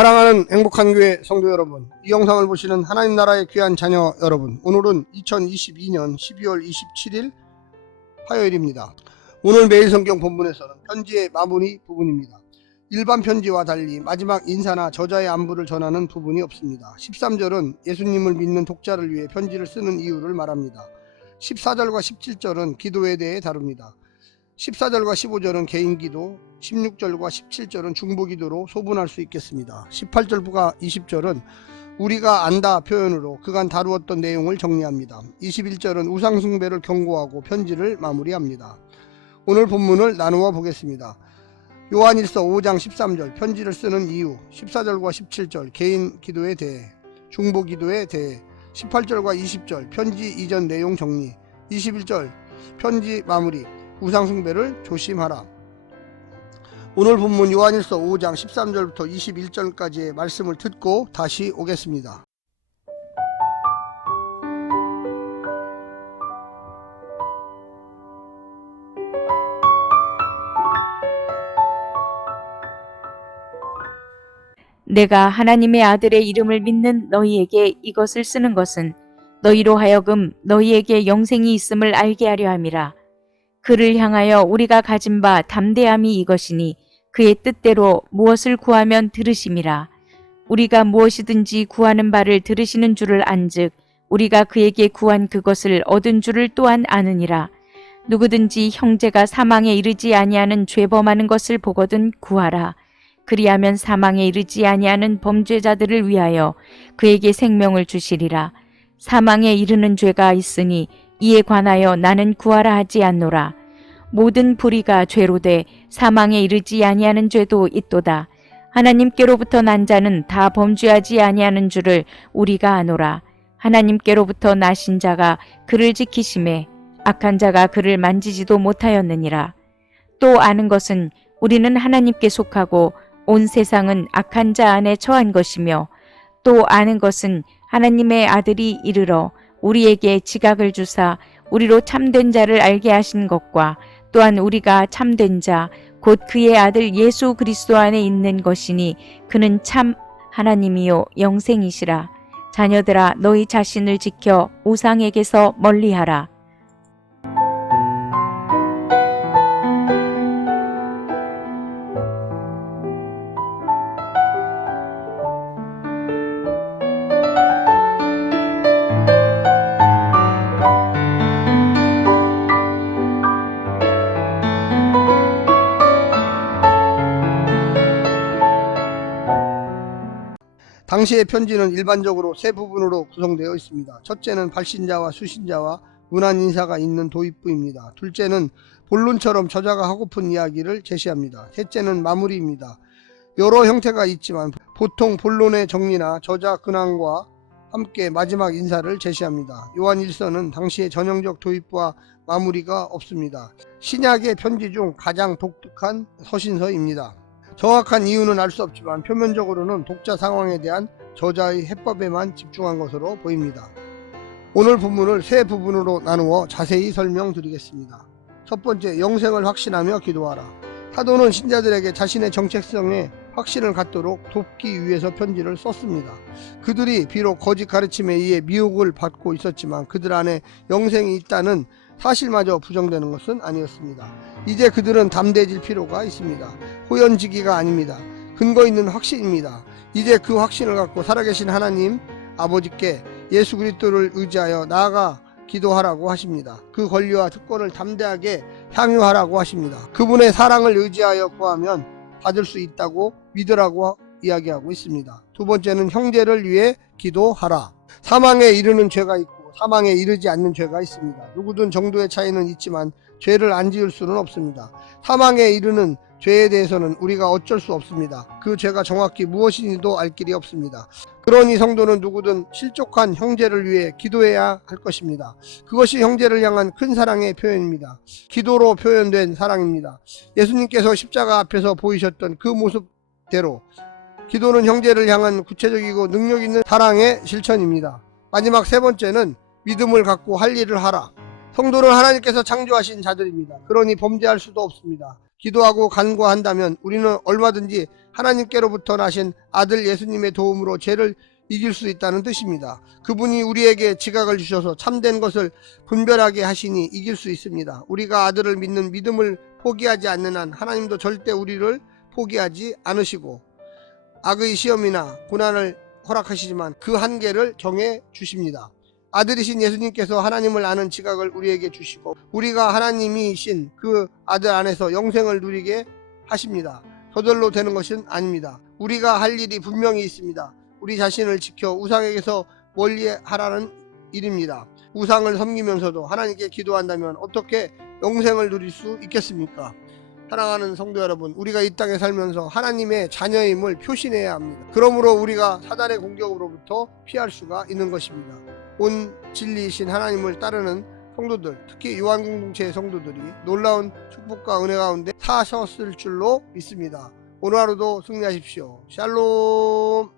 사랑하는 행복한 교회 성도 여러분, 이 영상을 보시는 하나님 나라의 귀한 자녀 여러분, 오늘은 2022년 12월 27일 화요일입니다. 오늘 매일 성경 본문에서는 편지의 마무리 부분입니다. 일반 편지와 달리 마지막 인사나 저자의 안부를 전하는 부분이 없습니다. 13절은 예수님을 믿는 독자를 위해 편지를 쓰는 이유를 말합니다. 14절과 17절은 기도에 대해 다룹니다. 14절과 15절은 개인기도, 16절과 17절은 중보기도로 소분할 수 있겠습니다. 18절과 20절은 우리가 안다 표현으로 그간 다루었던 내용을 정리합니다. 21절은 우상숭배를 경고하고 편지를 마무리합니다. 오늘 본문을 나누어 보겠습니다. 요한일서 5장 13절 편지를 쓰는 이유, 14절과 17절 개인 기도에 대해, 중보기도에 대해, 18절과 20절 편지 이전 내용 정리, 21절 편지 마무리, 우상숭배를 조심하라. 오늘 본문 요한일서 5장 13절부터 21절까지의 말씀을 듣고 다시 오겠습니다. 내가 하나님의 아들의 이름을 믿는 너희에게 이것을 쓰는 것은 너희로 하여금 너희에게 영생이 있음을 알게 하려 함이라. 그를 향하여 우리가 가진 바 담대함이 이것이니 그의 뜻대로 무엇을 구하면 들으심이라. 우리가 무엇이든지 구하는 바를 들으시는 줄을 안즉 우리가 그에게 구한 그것을 얻은 줄을 또한 아느니라. 누구든지 형제가 사망에 이르지 아니하는 죄범하는 것을 보거든 구하라. 그리하면 사망에 이르지 아니하는 범죄자들을 위하여 그에게 생명을 주시리라. 사망에 이르는 죄가 있으니 이에 관하여 나는 구하라 하지 않노라. 모든 불의가 죄로 돼 사망에 이르지 아니하는 죄도 있도다. 하나님께로부터 난 자는 다 범죄하지 아니하는 줄을 우리가 아노라. 하나님께로부터 나신 자가 그를 지키심에 악한 자가 그를 만지지도 못하였느니라. 또 아는 것은 우리는 하나님께 속하고 온 세상은 악한 자 안에 처한 것이며, 또 아는 것은 하나님의 아들이 이르러 우리에게 지각을 주사 우리로 참된 자를 알게 하신 것과 또한 우리가 참된 자 곧 그의 아들 예수 그리스도 안에 있는 것이니 그는 참 하나님이요 영생이시라. 자녀들아, 너희 자신을 지켜 우상에게서 멀리하라. 당시의 편지는 일반적으로 세 부분으로 구성되어 있습니다. 첫째는 발신자와 수신자와 문안 인사가 있는 도입부입니다. 둘째는 본론처럼 저자가 하고픈 이야기를 제시합니다. 셋째는 마무리입니다. 여러 형태가 있지만 보통 본론의 정리나 저자 근황과 함께 마지막 인사를 제시합니다. 요한일서는 당시의 전형적 도입부와 마무리가 없습니다. 신약의 편지 중 가장 독특한 서신서입니다. 정확한 이유는 알 수 없지만 표면적으로는 독자 상황에 대한 저자의 해법에만 집중한 것으로 보입니다. 오늘 본문을 세 부분으로 나누어 자세히 설명드리겠습니다. 첫 번째, 영생을 확신하며 기도하라. 사도는 신자들에게 자신의 정체성에 확신을 갖도록 돕기 위해서 편지를 썼습니다. 그들이 비록 거짓 가르침에 의해 미혹을 받고 있었지만 그들 안에 영생이 있다는 사실마저 부정되는 것은 아니었습니다. 이제 그들은 담대해질 필요가 있습니다. 호연지기가 아닙니다. 근거 있는 확신입니다. 이제 그 확신을 갖고 살아계신 하나님 아버지께 예수 그리스도를 의지하여 나아가 기도하라고 하십니다. 그 권리와 특권을 담대하게 향유하라고 하십니다. 그분의 사랑을 의지하여 구하면 받을 수 있다고 믿으라고 이야기하고 있습니다. 두 번째는 형제를 위해 기도하라. 사망에 이르는 죄가 있고 사망에 이르지 않는 죄가 있습니다. 누구든 정도의 차이는 있지만 죄를 안 지을 수는 없습니다. 사망에 이르는 죄에 대해서는 우리가 어쩔 수 없습니다. 그 죄가 정확히 무엇인지도 알 길이 없습니다. 그러니 성도는 누구든 실족한 형제를 위해 기도해야 할 것입니다. 그것이 형제를 향한 큰 사랑의 표현입니다. 기도로 표현된 사랑입니다. 예수님께서 십자가 앞에서 보이셨던 그 모습대로 기도는 형제를 향한 구체적이고 능력 있는 사랑의 실천입니다. 마지막 세 번째는 믿음을 갖고 할 일을 하라. 성도는 하나님께서 창조하신 자들입니다. 그러니 범죄할 수도 없습니다. 기도하고 간구한다면 우리는 얼마든지 하나님께로부터 나신 아들 예수님의 도움으로 죄를 이길 수 있다는 뜻입니다. 그분이 우리에게 지각을 주셔서 참된 것을 분별하게 하시니 이길 수 있습니다. 우리가 아들을 믿는 믿음을 포기하지 않는 한 하나님도 절대 우리를 포기하지 않으시고 악의 시험이나 고난을 허락하시지만 그 한계를 정해 주십니다. 아들이신 예수님께서 하나님을 아는 지각을 우리에게 주시고 우리가 하나님이신 그 아들 안에서 영생을 누리게 하십니다. 저절로 되는 것은 아닙니다. 우리가 할 일이 분명히 있습니다. 우리 자신을 지켜 우상에게서 멀리하라는 일입니다. 우상을 섬기면서도 하나님께 기도한다면 어떻게 영생을 누릴 수 있겠습니까? 사랑하는 성도 여러분, 우리가 이 땅에 살면서 하나님의 자녀임을 표시해야 합니다. 그러므로 우리가 사단의 공격으로부터 피할 수가 있는 것입니다. 온 진리이신 하나님을 따르는 성도들, 특히 요한 공동체의 성도들이 놀라운 축복과 은혜 가운데 사셨을 줄로 믿습니다. 오늘 하루도 승리하십시오. 샬롬.